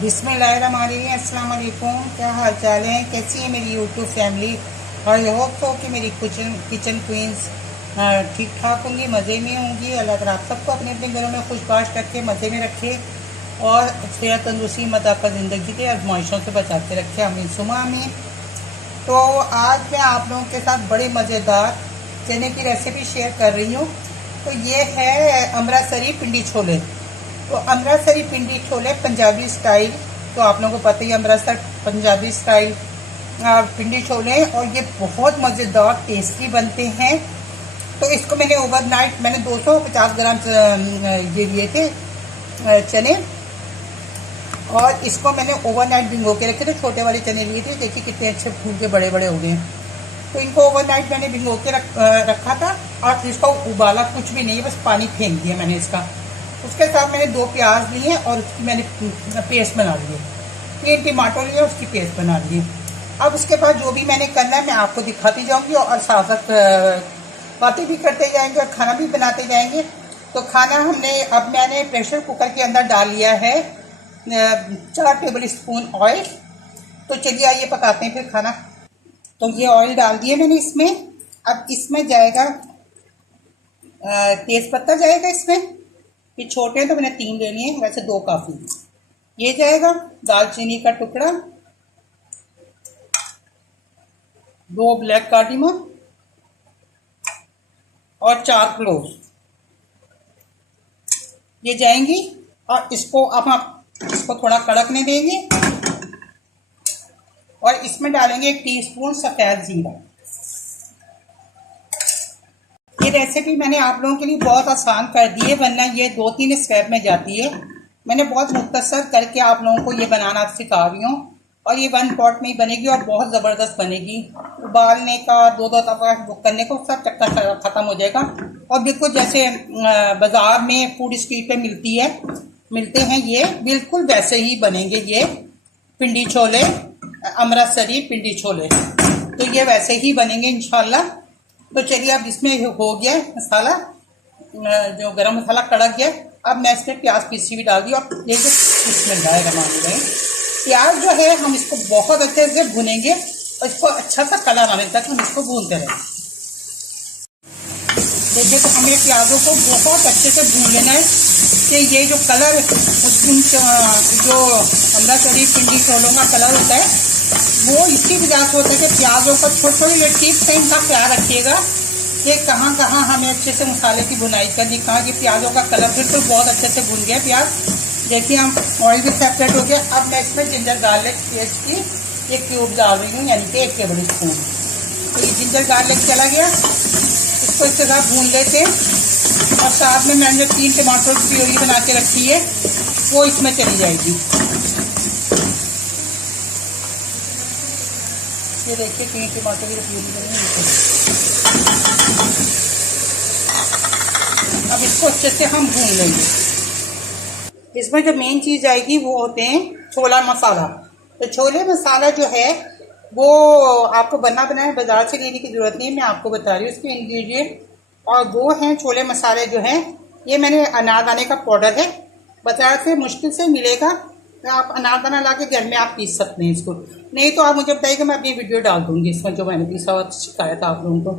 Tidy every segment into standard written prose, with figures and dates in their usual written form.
बिस्मिल्लाहिर्रहमानिर्रहीम। अस्सलाम वालेकुम। क्या हाल चाल है, कैसी है मेरी यूट्यूब फैमिली। और आई होप हो कि मेरी किचन क्वींस ठीक ठाक होंगी, मज़े में होंगी। अल्लाह ताला आप सबको अपने अपने घरों में खुशबाश रखे, मज़े में रखे और सेहत तंदुरुस्ती मताका ज़िंदगी के आजमाइशों से बचाते रखे। आमीन सुमा आमीन। तो आज मैं आप लोगों के साथ बड़े मज़ेदार चने की रेसिपी शेयर कर रही हूँ। तो ये है अमृतसरी पिंडी छोले। तो अमृतसरी पिंडी छोले पंजाबी स्टाइल, तो आप लोगों को पता ही अमृतसर पंजाबी स्टाइल पिंडी छोले, और ये बहुत मज़ेदार टेस्टी बनते हैं। तो इसको मैंने ओवरनाइट 250 ग्राम ये लिए थे चने, और इसको मैंने ओवरनाइट भिगो के रखे थे। छोटे वाले चने लिए थे, देखिए कितने अच्छे फूल के बड़े बड़े हो गए। तो इनको ओवरनाइट मैंने भिगो के रखा था, और इसको उबाला कुछ भी नहीं, बस पानी फेंक दिया मैंने इसका। उसके साथ मैंने 2 प्याज लिए और उसकी मैंने पेस्ट बना लिए, 3 टमाटर लिए, उसकी पेस्ट बना लिए। अब उसके बाद जो भी मैंने करना है मैं आपको दिखाती जाऊंगी, और साथ साथ बातें भी करते जाएंगे और खाना भी बनाते जाएंगे। तो खाना अब मैंने प्रेशर कुकर के अंदर डाल लिया है 4 टेबल स्पून ऑयल। तो चलिए आइए पकाते हैं फिर खाना। तो ये ऑयल डाल दिए मैंने इसमें। अब इसमें जाएगा तेज पत्ता जाएगा इसमें। ये छोटे हैं तो मैंने 3 ले लिए, वैसे 2 काफ़ी। ये जाएगा दालचीनी का टुकड़ा, 2 ब्लैक कार्डिमम और 4 क्लोव ये जाएंगी। और इसको अब आप इसको थोड़ा कड़कने देंगे, और इसमें डालेंगे 1 टीस्पून सफ़ेद जीरा। ये रेसिपी मैंने आप लोगों के लिए बहुत आसान कर दी है, वरना ये 2-3 स्टेप में जाती है। मैंने बहुत मुख्तसर करके आप लोगों को ये बनाना सिखा रही हूँ, और ये 1 पॉट में ही बनेगी और बहुत ज़बरदस्त बनेगी। उबालने का 2-2 दफ़ा करने को सब चक्कर ख़त्म हो जाएगा, और बिल्कुल जैसे बाज़ार में फूड स्ट्रीट पे मिलते हैं, ये बिल्कुल वैसे ही बनेंगे। ये पिंडी छोले, अमृतसरी पिंडी छोले, तो ये वैसे ही बनेंगे इंशाल्लाह। तो चलिए अब इसमें हो गया मसाला, जो गरम मसाला कड़क गया। अब मैं इसमें प्याज पीसी भी डाल दी, और देखिए इसमें डालेगा मान लीजिए प्याज जो है हम इसको बहुत अच्छे से भुनेंगे, और इसको अच्छा सा कलर आने तक हम इसको भूनते रहेंगे। देखिए तो हमें प्याजों को बहुत अच्छे से भून लेना है कि ये जो कलर जो अमृतसरी पिंडी छोलों का कलर होता है वो इसी वजह से होता है कि प्याजों का थोड़ी ठीक से इनका ख्याल रखिएगा कि कहाँ कहाँ हमें अच्छे से मसाले की बुनाई करनी, कहाँ कि प्याजों का कलर बिल्कुल बहुत अच्छे से भुन गया प्याज। देखिए हम ऑयल भी सेपरेट हो गया। अब मैं इसमें जिंजर गार्लिक पेस्ट की 1 क्यूब डाल रही हूँ, यानी कि 1 टेबल स्पून। तो ये जिंजर गार्लिक चला गया, इसको इसके साथ भून लेते हैं। और साथ में मैंने 3 टमाटर की प्यूरी बना के रखी है वो इसमें चली जाएगी। ये देखिए 3 टमाटर की प्यूरी बनी है। अब इसको अच्छे से हम भून लेंगे। इसमें जो मेन चीज़ आएगी वो होते हैं छोला मसाला। तो छोले मसाला जो है वो आपको बना बनाया बाजार से लेने की ज़रूरत नहीं है, मैं आपको बता रही हूँ इसके इंग्रेडिएंट। और वो हैं छोले मसाले जो हैं, ये मैंने अनारदाने का पाउडर है, बाजार से मुश्किल से मिलेगा। तो आप अनारदाना ला के घर में आप पीस सकते हैं इसको, नहीं तो आप मुझे बताइएगा, मैं अपनी वीडियो डाल दूँगी इसमें जो मैंने पीसा हुआ सिखाया था आप लोगों को।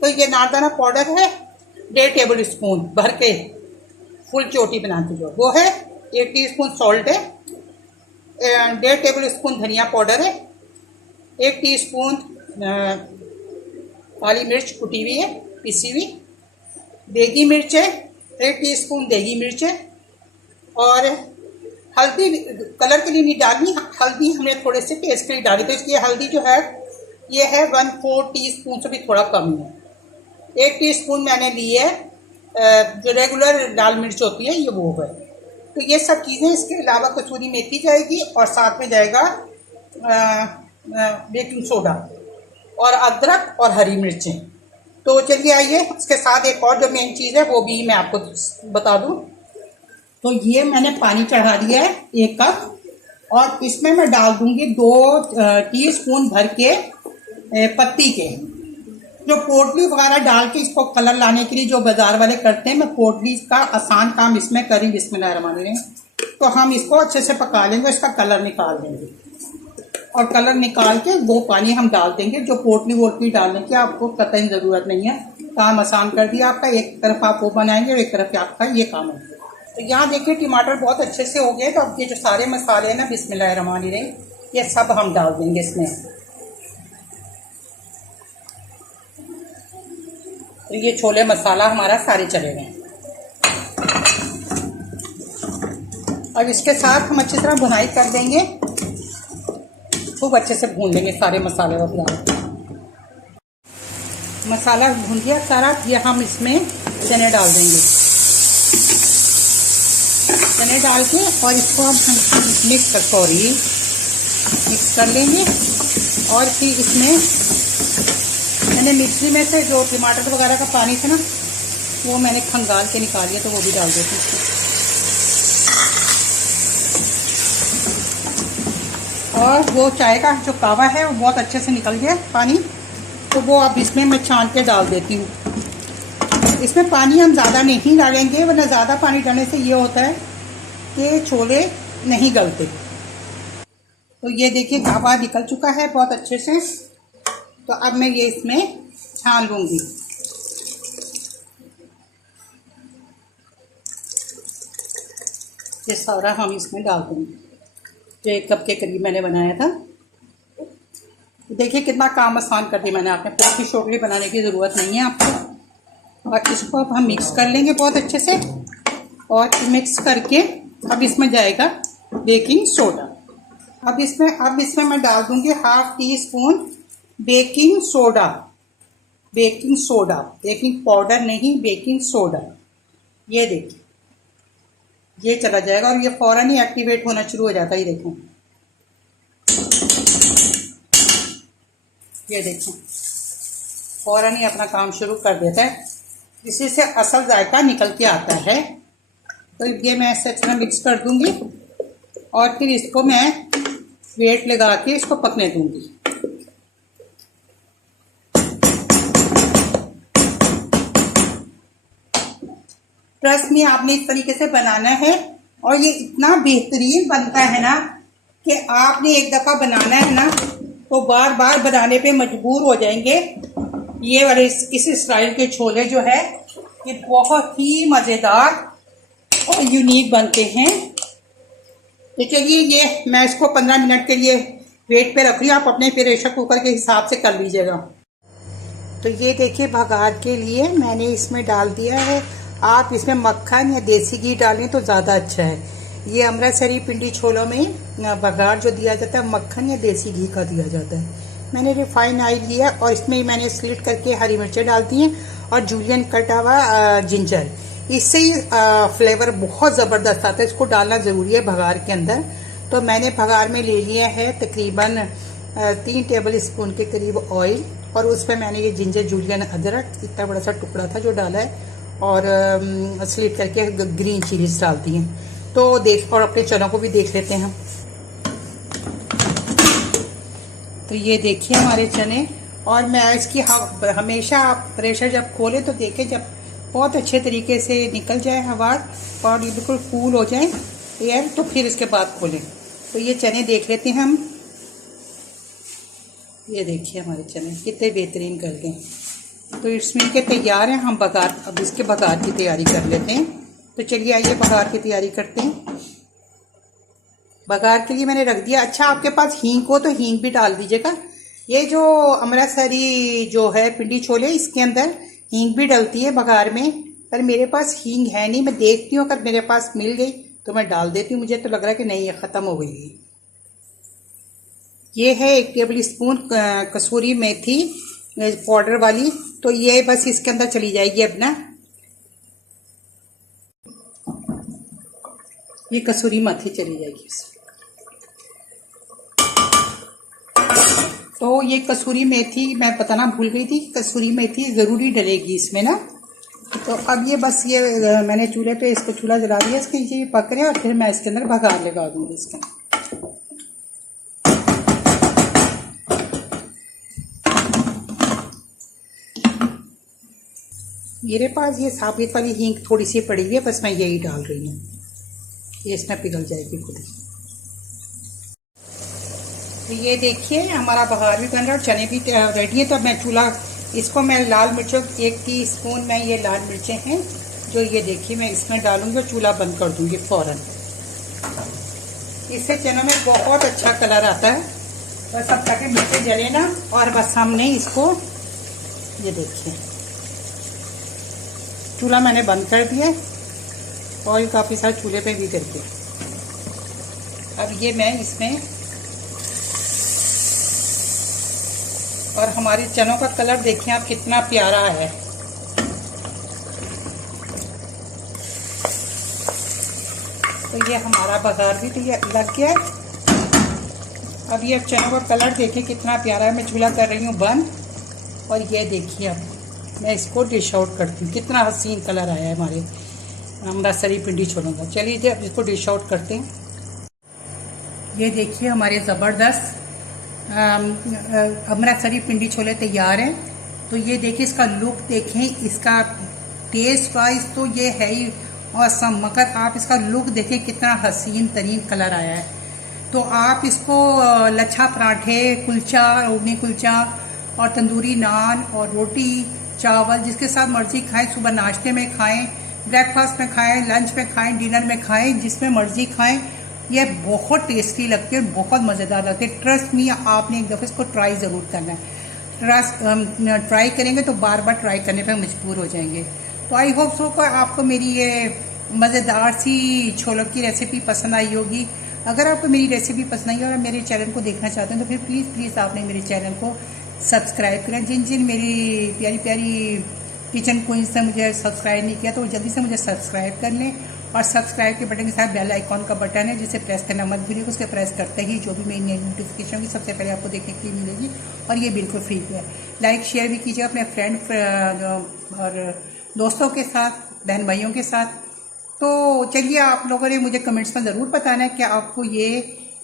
तो ये अनारदाना पाउडर है 1.5 टेबल स्पून भर के, फुल चोटी बनाते जो वो है। 1 टीस्पून सॉल्ट है, 1.5 टेबल स्पून धनिया पाउडर है, 1 टीस्पून काली मिर्च कुटी हुई है पिसी हुई, देगी मिर्च है 1 टीस्पून देगी मिर्च है। और हल्दी कलर के लिए नहीं डालनी, हल्दी हमने थोड़े से टेस्ट के लिए डाली, तो इसलिए हल्दी जो है ये है 1/4 टीस्पून से भी थोड़ा कम है। 1 टीस्पून मैंने ली है जो रेगुलर लाल मिर्च होती है, ये वो है। तो ये सब चीज़ें, इसके अलावा कसूरी मेथी जाएगी, और साथ में जाएगा बेकिंग सोडा और अदरक और हरी मिर्चें। तो चलिए आइए इसके साथ एक और जो मेन चीज़ है वो भी मैं आपको बता दूं। तो ये मैंने पानी चढ़ा दिया है 1 कप, और इसमें मैं डाल दूंगी 2 टीस्पून भर के पत्ती के, जो पोटली वगैरह डाल के इसको कलर लाने के लिए जो बाजार वाले करते हैं, मैं पोटली का आसान काम इसमें करी। बिस्मिल्लाहिर्रहमानिर्रहीम। तो हम इसको अच्छे से पका लेंगे, इसका कलर निकाल देंगे और कलर निकाल के वो पानी हम डाल देंगे। जो पोटली वोटली डालने की आपको कतई ज़रूरत नहीं है, काम आसान कर दिया आपका। एक तरफ आप वो बनाएंगे और एक तरफ आपका ये काम है। तो यहाँ देखिए टमाटर बहुत अच्छे से हो गए। तो अब ये जो सारे मसाले हैं ना, बिस्मिल्लाहिर्रहमानिर्रहीम, ये सब हम डाल देंगे इसमें। तो ये छोले मसाला हमारा सारे चले गए। अब इसके साथ हम अच्छी तरह भुनाई कर देंगे, खूब अच्छे से भून लेंगे सारे मसाले वगैरह। मसाला भून गया सारा, ये हम इसमें चने डाल देंगे। चने डाल के और इसको हम मिक्स कर लेंगे। और फिर इसमें मैंने मिक्सी में से जो टमाटर वगैरह का पानी था ना, वो मैंने खंगाल के निकाल लिया, तो वो भी डाल देती हूँ। और वो चाय का जो कावा है वो बहुत अच्छे से निकल गया पानी, तो वो अब इसमें मैं छान के डाल देती हूँ। इसमें पानी हम ज़्यादा नहीं डालेंगे, वरना ज़्यादा पानी डालने से ये होता है कि छोले नहीं गलते। तो ये देखिए कावा निकल चुका है बहुत अच्छे से। तो अब मैं ये इसमें छान लूँगी। ये सारा हम इसमें डाल देंगे, जो 1 कप के करीब मैंने बनाया था। देखिए कितना काम आसान कर दिया मैंने। आपने पोटली शोटली बनाने की ज़रूरत नहीं है आपको। और इसको अब हम मिक्स कर लेंगे बहुत अच्छे से। और मिक्स करके अब इसमें जाएगा बेकिंग सोडा। अब इसमें मैं डाल दूंगी 1/2 teaspoon baking soda. Baking powder नहीं, बेकिंग सोडा। ये देखिए ये चला जाएगा और ये फौरन ही एक्टिवेट होना शुरू हो जाता है। ये देखें, ये देखें फौरन ही अपना काम शुरू कर देता है। इसी से असल जायका निकल के आता है। तो ये मैं ऐसे अच्छी तरह मिक्स कर दूंगी और फिर इसको मैं वेट लगा के इसको पकने दूंगी। ट्रस्ट में आपने इस तरीके से बनाना है और ये इतना बेहतरीन बनता है ना कि आपने एक दफ़ा बनाना है ना तो बार बार बनाने पे मजबूर हो जाएंगे। ये वाले इस स्टाइल के छोले जो है ये बहुत ही मज़ेदार और यूनिक बनते हैं। तो चलिए ये मैं इसको 15 मिनट के लिए वेट पे रख रही हूँ। आप अपने प्रेशर कुकर के हिसाब से कर लीजिएगा। तो ये देखिए भगार के लिए मैंने इसमें डाल दिया है। आप इसमें मक्खन या देसी घी डालें तो ज़्यादा अच्छा है। ये अमृतसरी पिंडी छोलों में बघार जो दिया जाता है मक्खन या देसी घी का दिया जाता है। मैंने रिफाइन ऑयल लिया और इसमें मैंने स्लिट करके हरी मिर्चें डाल दी हैं और जूलियन कटा हुआ जिंजर। इससे ही फ्लेवर बहुत ज़बरदस्त आता है। इसको डालना ज़रूरी है भगार के अंदर। तो मैंने भगार में ले लिया है तकरीबन 3 टेबल स्पून के करीब ऑयल और उसमें मैंने ये जिंजर जूलियन अदरक इतना बड़ा सा टुकड़ा था जो डाला है और स्लिट करके ग्रीन चिलीज डाल दी हैं। तो देख और अपने चनों को भी देख लेते हैं हम। तो ये देखिए हमारे चने। और मैं इसकी हमेशा आप प्रेशर जब खोले तो देखें जब बहुत अच्छे तरीके से निकल जाए हवा और ये बिल्कुल कूल हो जाए एयर, तो फिर इसके बाद खोलें। तो ये चने देख लेते हैं हम। ये देखिए हमारे चने कितने बेहतरीन कर गए। तो इसमें के तैयार हैं। हम बघार अब इसके बघार की तैयारी कर लेते हैं। तो चलिए आइए बघार की तैयारी करते हैं। बघार के लिए मैंने रख दिया। अच्छा आपके पास हींग हो तो हींग भी डाल दीजिएगा। ये जो अमृतसरी जो है पिंडी छोले इसके अंदर हींग भी डलती है बघार में, पर मेरे पास हींग है नहीं। मैं देखती हूँ अगर मेरे पास मिल गई तो मैं डाल देती हूँ। मुझे तो लग रहा है कि नहीं, ये ख़त्म हो गई है। ये है 1 टेबल स्पून कसूरी मेथी पाउडर वाली। तो ये बस इसके अंदर चली जाएगी अब ना। ये कसूरी मेथी चली जाएगी। तो ये कसूरी मेथी मैं बताना भूल गई थी, कसूरी मेथी ज़रूरी डलेगी इसमें ना। तो अब ये बस ये मैंने चूल्हे पे इसको चूल्हा जला दिया, इसके ये पक रहे और फिर मैं इसके अंदर बघार लगा दूंगी इसका। मेरे पास ये साबित वाली हींग थोड़ी सी पड़ी हुई है, बस मैं यही डाल रही हूँ। ये इसमें पिघल जाएगी खुद ही। तो ये देखिए हमारा बघार भी बन रहा है और चने भी रेडी है। तो मैं चूल्हा इसको मैं लाल मिर्चों 1 टीस्पून में ये लाल मिर्चें हैं जो ये देखिए मैं इसमें डालूंगी और चूल्हा बंद कर दूंगी फ़ौरन। इससे चनों में बहुत अच्छा कलर आता है। बस अब तक मिर्चें जले ना और बस हमने इसको ये देखिए चूल्हा मैंने बंद कर दिया। ऑयल काफ़ी सारा चूल्हे पे भी कर दिया। अब ये मैं इसमें और हमारी चनों का कलर देखिए आप कितना प्यारा है। तो ये हमारा बघार भी तो ये लग गया है। अब ये चनों का कलर देखिए कितना प्यारा है। मैं चूल्हा कर रही हूँ बंद और ये देखिए अब मैं इसको डिश आउट करती हूँ। कितना हसीन कलर आया है हमारे अमृतसरी पिंडी छोलों का। चलिए जी अब इसको डिश आउट करते हैं। ये देखिए हमारे ज़बरदस्त अमृतसरी पिंडी छोले तैयार हैं। तो ये देखिए इसका लुक देखें, इसका टेस्ट वाइज तो ये है ही औसम, मगर आप इसका लुक देखें कितना हसीन तरीन कलर आया है। तो आप इसको लच्छा पराठे, कुलचा, रोगनी कुलचा और तंदूरी नान और रोटी चावल जिसके साथ मर्जी खाएं। सुबह नाश्ते में खाएं, ब्रेकफास्ट में खाएं, लंच में खाएं, डिनर में खाएं, जिसमें मर्जी खाएं। ये बहुत टेस्टी लगती है, बहुत मज़ेदार लगती है। ट्रस्ट मी, आपने एक दफ़े इसको ट्राई ज़रूर करना है। ट्राई करेंगे तो बार बार ट्राई करने पर मजबूर हो जाएंगे। तो आई होप सो को आपको मेरी ये मज़ेदार सी छोलों की रेसिपी पसंद आई होगी। अगर आपको मेरी रेसिपी पसंद आई और मेरे चैनल को देखना चाहते हैं तो फिर प्लीज़ आपने मेरे चैनल को सब्सक्राइब करें। जिन मेरी प्यारी प्यारी किचन क्वींस ने मुझे सब्सक्राइब नहीं किया तो जल्दी से मुझे सब्सक्राइब कर लें। और सब्सक्राइब के बटन के साथ बेल आइकॉन का बटन है जिसे प्रेस करना मत भूलिए। उसके प्रेस करते ही जो भी मेरी नई नोटिफिकेशन होगी सबसे पहले आपको देखने के लिए मिलेगी और ये बिल्कुल फ्री है। लाइक शेयर भी कीजिए अपने फ्रेंड और दोस्तों के साथ, बहन भाइयों के साथ। तो चलिए आप लोगों ने मुझे कमेंट्स में ज़रूर बताना है कि आपको ये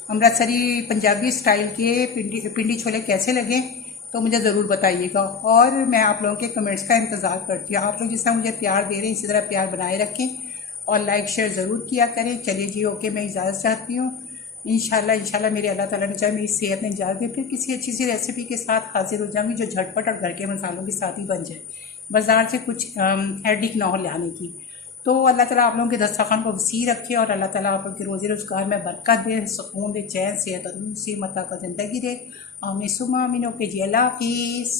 अमृतसरी पंजाबी स्टाइल के पिंडी छोले कैसे लगे, तो मुझे ज़रूर बताइएगा। और मैं आप लोगों के कमेंट्स का इंतज़ार करती हूँ। आप लोग जिस तरह मुझे प्यार दे रहे हैं इसी तरह प्यार बनाए रखें और लाइक शेयर ज़रूर किया करें। चलिए जी ओके, मैं इजाज़त चाहती हूँ। इंशाल्लाह मेरे अल्लाह ताला ने चाहे मेरी सेहत में इजाज़त दे फिर किसी अच्छी सी रेसिपी के साथ हाजिर हो जाऊँगी जो झटपट और घर के मसालों के साथ ही बन जाए, बाज़ार से कुछ हेडिक ना हो लाने की। तो अल्लाह ताला आप लोगों के दस्तरखान को वसी रखे और अल्लाह ताला आप लोगों के रोज़ी रोज़गार में बरकत दे, सुकून दे, चैन सेहत और मुसीबत का ज़िंदगी दे। आमीन सुमा आमीन। ओके जी, अल्लाह हाफिज़।